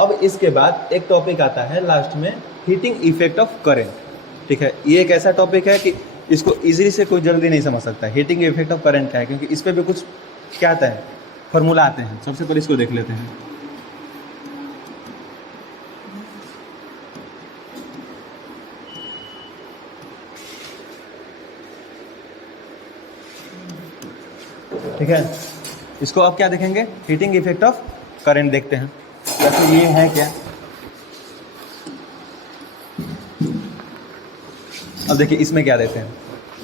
अब इसके बाद एक टॉपिक आता है लास्ट में, हीटिंग इफेक्ट ऑफ करेंट। ठीक है, ये एक ऐसा टॉपिक है कि इसको इजीली से कोई जल्दी नहीं समझ सकता हीटिंग इफेक्ट ऑफ करंट क्या है, क्योंकि इस पर भी कुछ क्या आता है, फॉर्मूला आते हैं। सबसे पहले इसको देख लेते हैं। ठीक है, इसको अब क्या देखेंगे, हीटिंग इफेक्ट ऑफ करंट देखते हैं। या फिर ये है क्या, अब देखिए इसमें क्या देते हैं।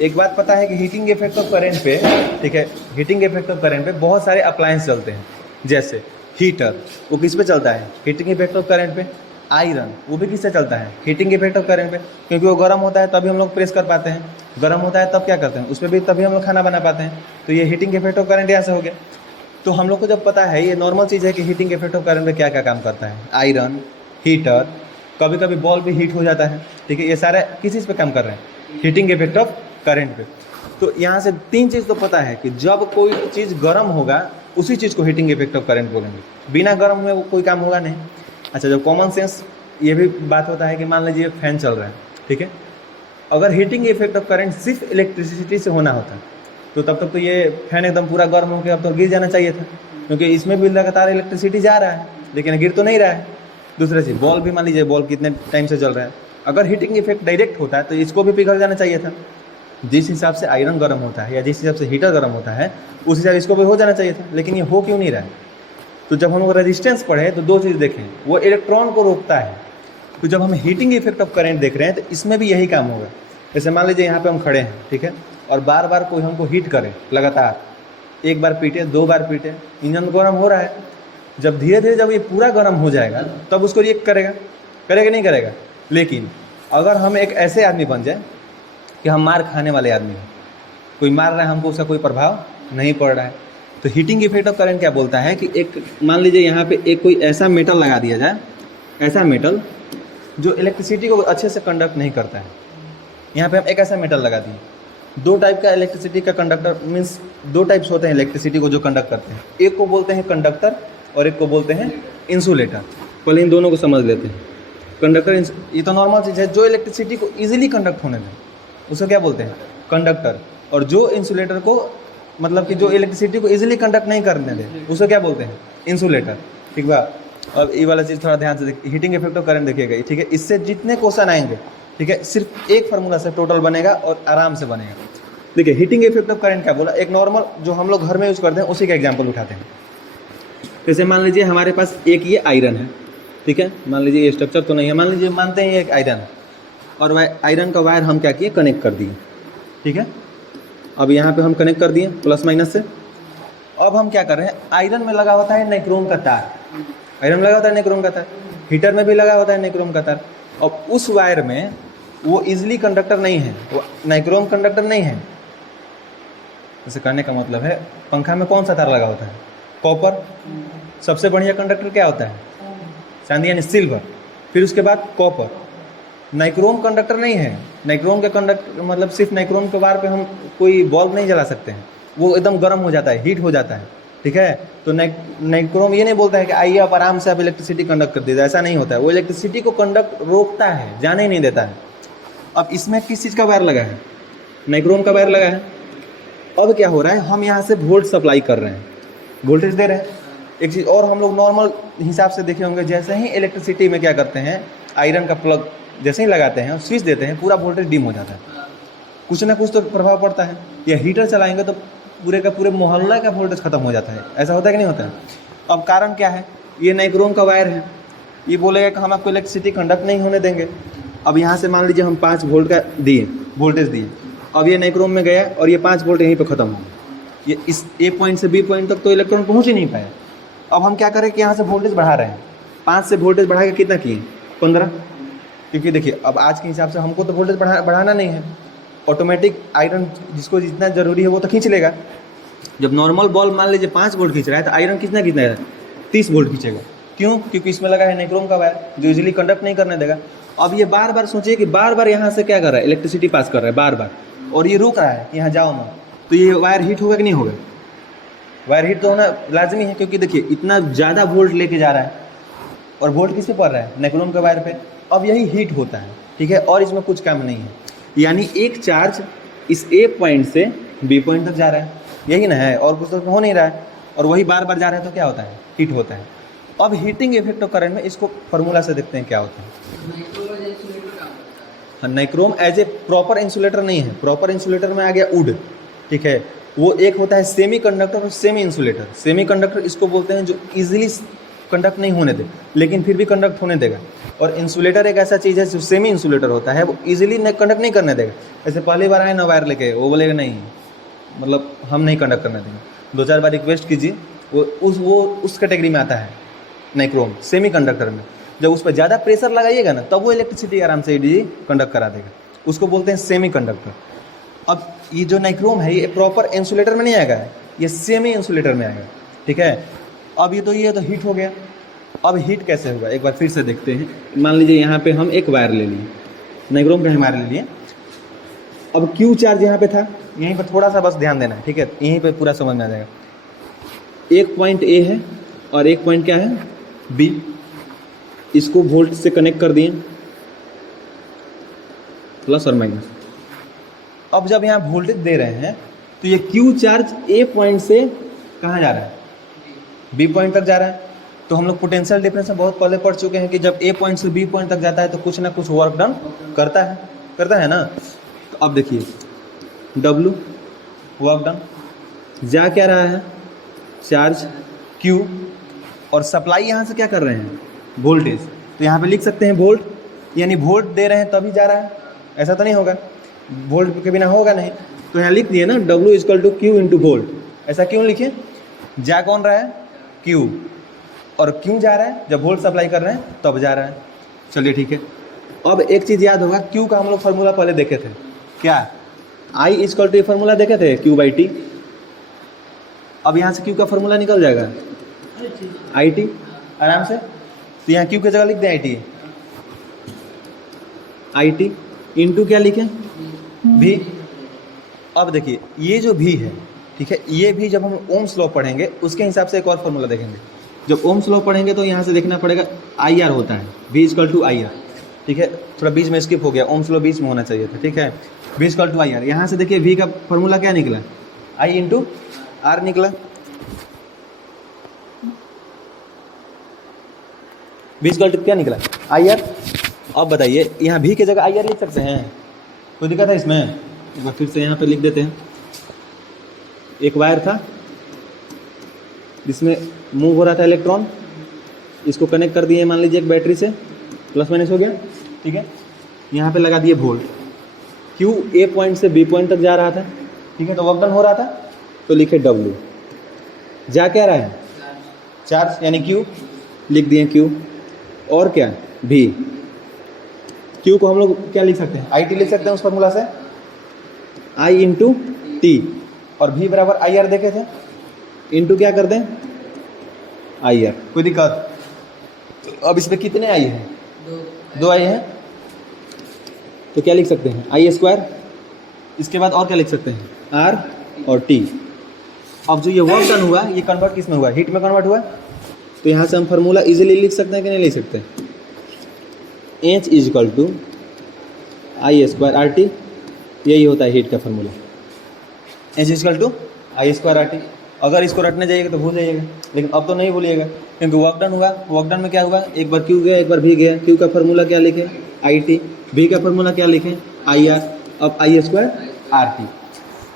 एक बात पता है कि हीटिंग इफेक्ट ऑफ करंट पे, ठीक है, हीटिंग इफेक्ट ऑफ करंट पे बहुत सारे अप्लायंस चलते हैं। जैसे हीटर, वो किस पे चलता है, हीटिंग इफेक्ट ऑफ करंट पे। आयरन, वो भी किससे चलता है, हीटिंग इफेक्ट ऑफ करंट पे, क्योंकि वो गर्म होता है तभी हम लोग प्रेस कर पाते हैं, गर्म होता है तब क्या करते हैं, उस पर भी तभी हम लोग खाना बना पाते हैं। तो ये हीटिंग इफेक्ट ऑफ करंट यहाँ से हो गया। तो हम लोग को जब पता है, ये नॉर्मल चीज़ है कि हीटिंग इफेक्ट ऑफ करंट में क्या क्या काम करता है। आयरन, हीटर, कभी कभी बॉल भी हीट हो जाता है। ठीक है, ये सारे किस चीज़ पे काम कर रहे हैं, हीटिंग इफेक्ट ऑफ करंट पे। तो यहाँ से तीन चीज़ तो पता है कि जब कोई चीज़ गर्म होगा उसी चीज़ को हीटिंग इफेक्ट ऑफ करंट बोलेंगे, बिना गर्म हुए वो कोई काम होगा नहीं। अच्छा, जब कॉमन सेंस ये भी बात होता है कि मान लीजिए फैन चल रहा है, ठीक है, अगर हीटिंग इफेक्ट ऑफ करंट सिर्फ इलेक्ट्रिसिटी से होना होता तो तब तक तो ये फैन एकदम पूरा गर्म होकर अब तो गिर जाना चाहिए था, क्योंकि इसमें भी लगातार इलेक्ट्रिसिटी जा रहा है लेकिन गिर तो नहीं रहा है। दूसरी चीज़, बॉल भी मान लीजिए बॉल कितने टाइम से चल रहा है, अगर हीटिंग इफेक्ट डायरेक्ट होता है तो इसको भी पिघल जाना चाहिए था। जिस हिसाब से आयरन गर्म होता है या जिस हिसाब से हीटर गर्म होता है उस हिसाब से इसको भी हो जाना चाहिए था, लेकिन ये हो क्यों नहीं रहा है। तो जब हम लोग रेजिस्टेंस पढ़े तो दो चीज़ देखें, वो इलेक्ट्रॉन को रोकता है। तो जब हम हीटिंग इफेक्ट ऑफ करंट देख रहे हैं तो इसमें भी यही काम होगा। जैसे मान लीजिए यहाँ पे हम खड़े हैं, ठीक है, और बार बार कोई हमको हीट करे लगातार, एक बार पीटे, दो बार पीटे, इंजन गर्म हो रहा है। जब धीरे धीरे जब ये पूरा गर्म हो जाएगा तब उसको रिएक्ट करेगा, करेगा नहीं करेगा। लेकिन अगर हम एक ऐसे आदमी बन जाए कि हम मार खाने वाले आदमी हैं, कोई मार रहा है हमको, उसका कोई प्रभाव नहीं पड़ रहा है, तो हीटिंग इफेक्ट ऑफ करंट क्या बोलता है कि एक मान लीजिए यहाँ पे एक कोई ऐसा मेटल लगा दिया जाए, ऐसा मेटल जो इलेक्ट्रिसिटी को अच्छे से कंडक्ट नहीं करता है। यहाँ पे हम एक ऐसा मेटल लगा दिए। दो टाइप का इलेक्ट्रिसिटी का कंडक्टर, मीन्स दो टाइप्स होते हैं इलेक्ट्रिसिटी को जो कंडक्ट करते हैं, एक को बोलते हैं कंडक्टर और एक को बोलते हैं इंसुलेटर। पहले इन दोनों को समझ लेते हैं। कंडक्टर, ये तो नॉर्मल चीज़ है, जो इलेक्ट्रिसिटी को ईजिली कंडक्ट होने दें उसको क्या बोलते हैं, कंडक्टर। और जो इंसुलेटर को, मतलब कि जो इलेक्ट्रिसिटी को ईजिली कंडक्ट नहीं करने दें उसको क्या बोलते हैं, इंसुलेटर। ठीक बा, अब ये वाला चीज़ थोड़ा ध्यान से देखिए, हीटिंग इफेक्ट ऑफ करंट देखिएगा, ठीक है, इससे जितने क्वेश्चन आएंगे, ठीक है, सिर्फ एक फार्मूला से टोटल बनेगा और आराम से बनेगा। देखिए हीटिंग इफेक्ट ऑफ करंट क्या बोला, एक नॉर्मल जो हम लोग घर में यूज़ करते हैं उसी का एग्जांपल उठाते हैं। जैसे मान लीजिए हमारे पास एक ये आयरन है, ठीक है, मान लीजिए ये स्ट्रक्चर तो नहीं है, मान लीजिए मानते हैं ये एक आयरन है, और आयरन का वायर हम क्या किए, कनेक्ट कर दिए। ठीक है, अब यहाँ पे हम कनेक्ट कर दिए प्लस माइनस से। अब हम क्या कर रहे हैं, आयरन में लगा होता है नाइक्रोम का तार, आयरन में लगा होता है नाइक्रोम का तार, हीटर में भी लगा होता है नाइक्रोम का तार। अब उस वायर में वो इजिली कंडक्टर नहीं है, वो नाइक्रोम कंडक्टर नहीं है। जैसे कहने का मतलब है, पंखा में कौन सा तार लगा होता है, कॉपर। सबसे बढ़िया कंडक्टर क्या होता है, चांदी यानी सिल्वर। फिर उसके बाद कॉपर। नाइक्रोम कंडक्टर नहीं है, नाइक्रोम के कंडक्टर मतलब सिर्फ नाइक्रोम के वायर पे हम कोई बल्ब नहीं जला सकते हैं, वो एकदम गर्म हो जाता है, हीट हो जाता है। ठीक है, तो नाइक्रोम ये नहीं बोलता है कि आइए आप आराम से आप इलेक्ट्रिसिटी कंडक्ट कर दीजिए, ऐसा नहीं होता है। वो इलेक्ट्रिसिटी को कंडक्ट रोकता है, जाने ही नहीं देता है। अब इसमें किस चीज़ का वायर लगा है, नाइक्रोम का वायर लगा है। अब क्या हो रहा है, हम यहाँ से वोल्ट सप्लाई कर रहे हैं, वोल्टेज दे रहे हैं। एक चीज़ और हम लोग नॉर्मल हिसाब से देखे होंगे, जैसे ही इलेक्ट्रिसिटी में क्या करते हैं, आयरन का प्लग जैसे ही लगाते हैं, स्विच देते हैं, पूरा वोल्टेज डिम हो जाता है, कुछ ना कुछ तो प्रभाव पड़ता है। या हीटर चलाएंगे तो पूरे का पूरे मोहल्ला का वोल्टेज खत्म हो जाता है। ऐसा होता है कि नहीं होता है। अब कारण क्या है, ये नाइक्रोम का वायर है, ये बोलेगा कि हम आपको इलेक्ट्रिसिटी कंडक्ट नहीं होने देंगे। अब यहाँ से मान लीजिए हम 5 वोल्ट का दिए, वोल्टेज दिए, अब ये नाइक्रोम में गया और ये 5 वोल्ट यहीं पर ख़त्म हो गया। ये इस ए पॉइंट से बी पॉइंट तक तो इलेक्ट्रॉन पहुँच ही नहीं पाया। अब हम क्या करें कि यहाँ से वोल्टेज बढ़ा रहे हैं, 5 से वोल्टेज बढ़ा के कितना किए, 15। क्योंकि देखिए अब आज के हिसाब से हमको तो वोल्टेज बढ़ाना नहीं है, ऑटोमेटिक आयरन जिसको जितना ज़रूरी है वो तो खींच लेगा। जब नॉर्मल बॉल मान लीजिए 5 वोल्ट खींच रहा है तो आयरन कितना है, 30 वोल्ट खींचेगा। क्यों, क्योंकि इसमें लगा है नाइक्रोम का वायर जो इजीली कंडक्ट नहीं करने देगा। अब ये बार बार सोचिए कि बार बार यहाँ से क्या कर रहा है, इलेक्ट्रिसिटी पास कर रहा है बार बार, और ये रुक रहा है कि यहाँ जाओ मत, तो ये वायर हीट होगा कि नहीं होगा, वायर हीट तो होना लाजमी है। क्योंकि देखिए इतना ज़्यादा वोल्ट लेके जा रहा है, और वोल्ट किस पे पड़ रहा है, नाइक्रोम के वायर पे। अब यही हीट होता है, ठीक है, और इसमें कुछ काम नहीं है। यानी एक चार्ज इस ए पॉइंट से बी पॉइंट तक जा रहा है, यही ना है, और कुछ तो हो नहीं रहा है, और वही बार बार जा रहा है तो क्या होता है, हीट होता है। अब हीटिंग इफेक्ट ऑफ करंट में इसको फार्मूला से देखते हैं क्या होता है। Nichrome as a proper insulator नहीं है, प्रॉपर इंसुलेटर में आ गया वुड, ठीक है। वो एक होता है सेमी कंडक्टर और सेमी इंसुलेटर। सेमी कंडक्टर इसको बोलते हैं जो इजीली कंडक्ट नहीं होने दे लेकिन फिर भी कंडक्ट होने देगा, और इंसुलेटर एक ऐसा चीज़ है जो सेमी इंसुलेटर होता है, वो इजीली कंडक्ट नहीं करने देगा। ऐसे पहली बार आए ना वायर लेके, वो बोलेगा नहीं, मतलब हम नहीं कंडक्ट करने देंगे, 2-4 बार रिक्वेस्ट कीजिए। वो उस कैटेगरी में आता है नाइक्रोम, सेमी कंडक्टर में। जब उस पर ज़्यादा प्रेशर लगाइएगा ना तब वो इलेक्ट्रिसिटी आराम से कंडक्ट करा देगा, उसको बोलते हैं सेमी कंडक्टर। अब ये जो नाइक्रोम है ये प्रॉपर इंसुलेटर में नहीं आएगा, ये सेमी इंसुलेटर में आएगा, ठीक है। अब ये तो हीट हो गया। अब हीट कैसे होगा एक बार फिर से देखते हैं। मान लीजिए यहाँ पे हम एक वायर ले लिए, नाइक्रोम का वायर ले लिए। अब क्यू चार्ज यहाँ पे था, यहीं पर थोड़ा सा बस ध्यान देना है, ठीक है, यहीं पे पूरा समझ में आ जाएगा। एक पॉइंट ए है और एक पॉइंट क्या है, बी। इसको वोल्ट से कनेक्ट कर दिए, प्लस और माइनस। अब जब यहाँ वोल्टेज दे रहे हैं तो ये क्यू चार्ज ए पॉइंट से कहाँ जा रहा है, बी पॉइंट तक जा रहा है। तो हम लोग पोटेंशियल डिफरेंस में बहुत पहले पढ़ चुके हैं कि जब ए पॉइंट से बी पॉइंट तक जाता है तो कुछ ना कुछ वर्क डन करता है ना। तो अब देखिए W वर्क डन, जा क्या रहा है, चार्ज Q, और सप्लाई यहाँ से क्या कर रहे हैं, वोल्टेज। तो यहाँ पे लिख सकते हैं वोल्ट, यानी वोल्ट दे रहे हैं तभी जा रहा है, ऐसा तो नहीं होगा, वोल्ट के बिना होगा नहीं। तो यहाँ लिख दिए ना W = Q × वोल्ट। ऐसा क्यों लिखे, जा कौन रहा है, Q, और क्यों जा रहा है, जब वोल्ट सप्लाई कर रहे हैं तब जा रहा है। चलिए ठीक है। अब एक चीज़ याद होगा, Q का हम लोग फार्मूला पहले देखे थे, क्या, I = फार्मूला देखे थे Q/T। अब यहाँ से Q का फार्मूला निकल जाएगा IT आराम से। तो यहाँ Q की जगह लिख दें IT इंटू क्या लिखें, V। अब देखिए ये जो V है, ठीक है, ये भी जब हम ओम्स लॉ पढ़ेंगे उसके हिसाब से एक और फार्मूला देखेंगे। जब ओम्स लॉ पढ़ेंगे तो यहाँ से देखना पड़ेगा IR होता है, V = IR, ठीक है। थोड़ा बीच में स्किप हो गया, ओम्स लॉ बीच में होना चाहिए था, ठीक है। V = IR, यहाँ से देखिए V का फार्मूला क्या निकला, I × R निकला। V = क्या निकला, IR। अब बताइए यहाँ V की जगह IR लिख सकते हैं, कोई दिक्कत है इसमें। एक बार फिर से यहाँ पे लिख देते हैं। एक वायर था जिसमें मूव हो रहा था इलेक्ट्रॉन, इसको कनेक्ट कर दिए मान लीजिए एक बैटरी से, प्लस माइनस हो गया, ठीक है। यहाँ पे लगा दिए वोल्ट, Q ए पॉइंट से बी पॉइंट तक जा रहा था, ठीक है, तो वर्क डन हो रहा था, तो लिखे W। जा क्या रहा है, चार्ज, यानी Q लिख दिए Q, और क्या V। Q को हम लोग क्या लिख सकते हैं, IT लिख सकते हैं उस फार्मूला से, I × T, और V = IR देखे थे, इंटू क्या कर दें IR। कोई दिक्कत, अब इसमें कितने आई है, 2 आई है, तो क्या लिख सकते हैं I²। इसके बाद और क्या लिख सकते हैं, R और T। अब जो ये वर्क डन हुआ ये कन्वर्ट किस में हुआ, हीट में कन्वर्ट हुआ। तो यहाँ से हम फार्मूला इजीली लिख सकते हैं कि नहीं लिख सकते, H = I²RT, यही होता है हीट का फार्मूला, H = I²RT। अगर इसको रटने जाइएगा तो भूल जाइएगा, लेकिन अब तो नहीं भूलिएगा क्योंकि वर्क डन हुआ। वर्क डन में क्या हुआ, एक बार Q गया एक बार V गया। Q का फार्मूला क्या लिखें, IT, V का फार्मूला क्या लिखें, IR। अब I²RT।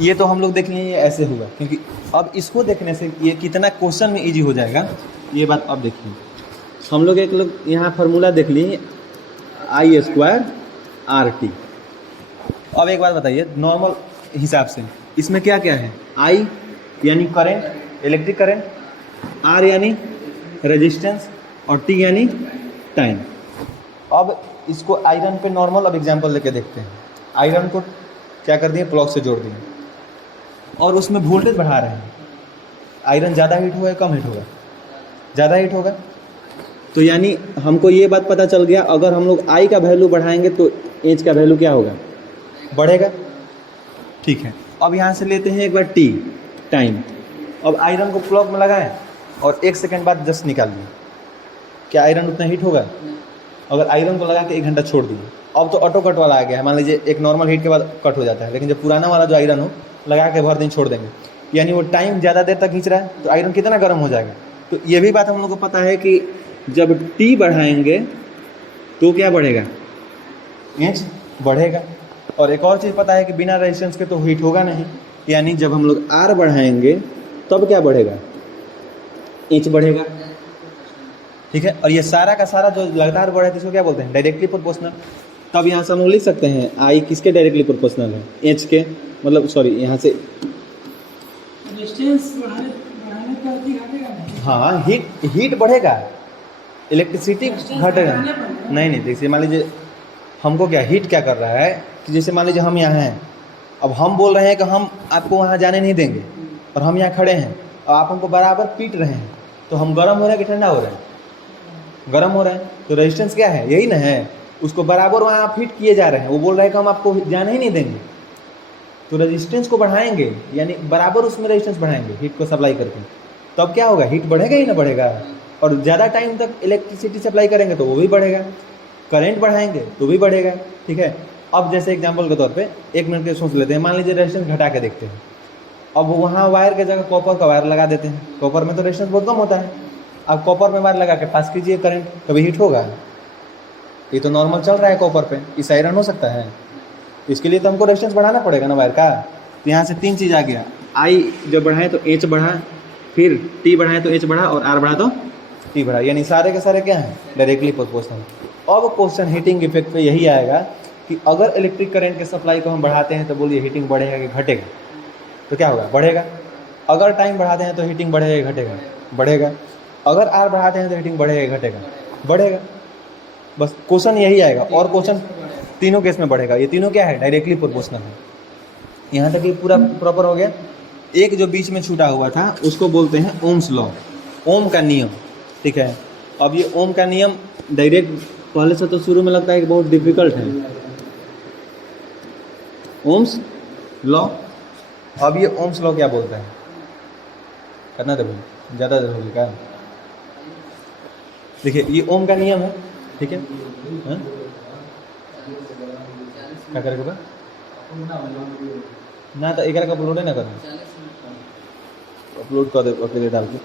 ये तो हम लोग देख लिए, ये ऐसे हुआ, क्योंकि अब इसको देखने से ये कितना क्वेश्चन में ईजी हो जाएगा, ये बात अब देखिए। हम लोग यहाँ फार्मूला देख लिए I²RT। अब एक बात बताइए, नॉर्मल हिसाब से इसमें क्या क्या है, I यानी करंट, इलेक्ट्रिक करंट, R यानी रेजिस्टेंस, और T यानी टाइम। अब इसको आयरन पे नॉर्मल अब एग्जांपल लेके देखते हैं। आयरन को क्या कर दिए, प्लग से जोड़ दिए, और उसमें वोल्टेज बढ़ा रहे हैं। आयरन ज़्यादा हीट होगा, कम हीट होगा, ज़्यादा हीट होगा। तो यानी हमको ये बात पता चल गया, अगर हम लोग I का वैल्यू बढ़ाएंगे तो H का वैल्यू क्या होगा, बढ़ेगा, ठीक है। अब यहाँ से लेते हैं एक बार T, टाइम। अब आयरन को प्लग में लगाएं और 1 सेकंड बाद जस्ट निकाल दिए, क्या आयरन उतना हीट होगा? अगर आयरन को लगा के 1 घंटा छोड़ दिए, अब तो ऑटो कट वाला आ गया है, मान लीजिए एक नॉर्मल हीट के बाद कट हो जाता है, लेकिन जब पुराना वाला जो आयरन हो लगा के भर दिन छोड़ देंगे, यानी वो टाइम ज़्यादा देर तक खींच रहा है, तो आयरन कितना गर्म हो जाएगा। तो ये भी बात हम लोग को पता है कि जब टी बढ़ाएंगे तो क्या बढ़ेगा, इंच बढ़ेगा। और एक और चीज़ पता है कि बिना रेजिस्टेंस के तो हीट होगा नहीं, यानी जब हम लोग आर बढ़ाएंगे तब क्या बढ़ेगा, इंच बढ़ेगा। ठीक है, और ये सारा का सारा जो लगातार बढ़ा है इसको क्या बोलते हैं, डायरेक्टली प्रोपोर्शनल। तब यहाँ से हम लोग लिख सकते हैं आई किसके डायरेक्टली प्रोपोर्शनल है, एच के, मतलब सॉरी यहाँ से रेजिस्टेंस बढ़ाने पर भी घटेगा नहीं। हाँ, हीट बढ़ेगा, इलेक्ट्रिसिटी घटेगा नहीं। देखिए मान लीजिए हमको क्या हीट क्या कर रहा है कि जैसे मान लीजिए हम यहाँ हैं, अब हम बोल रहे हैं कि हम आपको वहाँ जाने नहीं देंगे, और हम यहाँ खड़े हैं और आप हमको बराबर पीट रहे हैं, तो हम गर्म हो रहे हैं कि ठंडा हो रहे हैं, गर्म हो रहे हैं। तो रेजिस्टेंस क्या है, यही ना है, उसको बराबर वहाँ आप हिट किए जा रहे हैं, वो बोल रहे हैं कि हम आपको जाने ही नहीं देंगे। तो रेजिस्टेंस को बढ़ाएंगे, यानी बराबर उसमें रेजिस्टेंस बढ़ाएंगे हीट को सप्लाई करके, तब क्या होगा, हीट बढ़ेगा ही ना बढ़ेगा। और ज़्यादा टाइम तक इलेक्ट्रिसिटी सप्लाई करेंगे तो वो भी बढ़ेगा, करंट बढ़ाएंगे तो भी बढ़ेगा। ठीक है, अब जैसे एग्जांपल के तौर पे 1 मिनट के सोच लेते हैं, मान लीजिए रेजिस्टेंस घटा के देखते हैं। अब वहाँ वायर के जगह कॉपर का वायर लगा देते हैं, कॉपर में तो रेजिस्टेंस बहुत कम होता है। अब कॉपर में वायर लगा के पास कीजिए करंट, कभी हीट होगा? ये तो नॉर्मल चल रहा है कॉपर पे, इस आयरन हो सकता है। इसके लिए तो हमको रेजिस्टेंस बढ़ाना पड़ेगा ना वायर का। तो यहाँ से 3 चीज़ आ गया, आई जब बढ़ाएं तो एच बढ़ा, फिर टी बढ़ाएं तो एच बढ़ा, और आर बढ़ा तो टी बढ़ा, यानी सारे के सारे क्या हैं, डायरेक्टली प्रोपोर्शनल। अब क्वेश्चन हीटिंग इफेक्ट पे यही आएगा कि अगर इलेक्ट्रिक करंट के सप्लाई को हम बढ़ाते हैं तो बोलिए हीटिंग बढ़ेगा कि घटेगा? तो क्या होगा, बढ़ेगा। अगर टाइम बढ़ाते हैं तो हीटिंग बढ़ेगा कि घटेगा? बढ़ेगा। अगर आर बढ़ाते हैं तो हीटिंग बढ़ेगा कि घटेगा? बढ़ेगा। बस क्वेश्चन यही आएगा, और क्वेश्चन तीनों केस में बढ़ेगा। ये तीनों क्या है, डायरेक्टली प्रोपोर्शनल है। यहाँ तक ये पूरा प्रॉपर हो गया। एक जो बीच में छूटा हुआ था उसको बोलते हैं ओम्स लॉ, ओम का नियम। ठीक है, अब ये ओम का नियम डायरेक्ट पहले से तो शुरू में लगता है कि बहुत डिफिकल्ट है, ओम्स लॉ। अब ये ओम्स लॉ क्या बोलता है, करना देर भाई, ज़्यादा देर होगी क्या? देखिए ये ओम का नियम है। ठीक है, हाँ? क्या करेगा ना, तो एक अपलोड है ना करना, अपलोड कर दे अकेले डाल के।